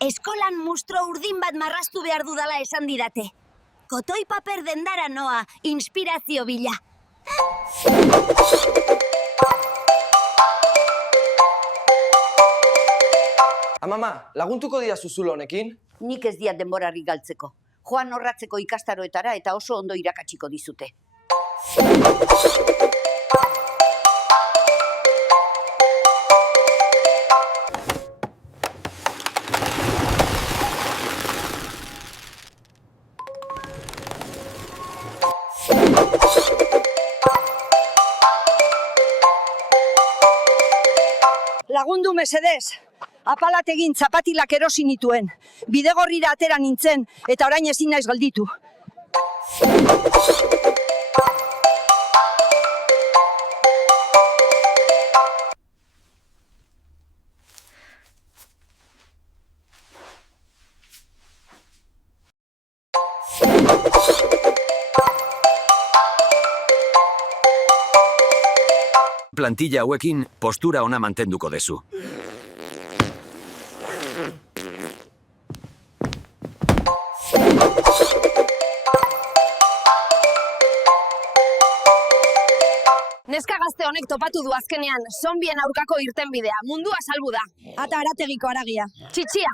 Eskolan mustro urdin bat marraztu behar dudala esan didate. Kotoi paper dendara noa, inspirazio bila. Amama, laguntuko didazu zulo honekin? Nik ez diat denborarik galtzeko. Joan horratzeko ikastaroetara eta oso ondo irakatsiko dizute. Lagundu mesedez, apalategin zapatilak erosi nituen. Bidegorrira atera nintzen eta orain ezin naiz gelditu. Plantilla hauekin postura ona mantenduko dezu. Neska gazte honek topatu du azkenean, zombien aurkako irtenbidea, mundua salbu da. Ata Arategiko haragia. Txitxia!